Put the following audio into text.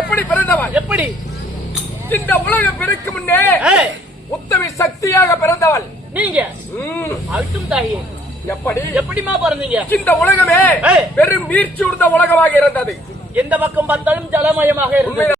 எப்படி பிறந்தவன்? எப்படி இந்த உலகம் பிறக்கும் முன்னே உத்தமி சக்தியாக பிறந்தவள் நீங்க? அல்டும் தாயே, எப்படி எப்படிமா பிறந்தீங்க? இந்த உலகமே பெரும் நீர்ச்சி உள்ள உலகமாக இருந்தது. எந்த பக்கம் பார்த்தாலும் ஜலமயமாக இருந்தது.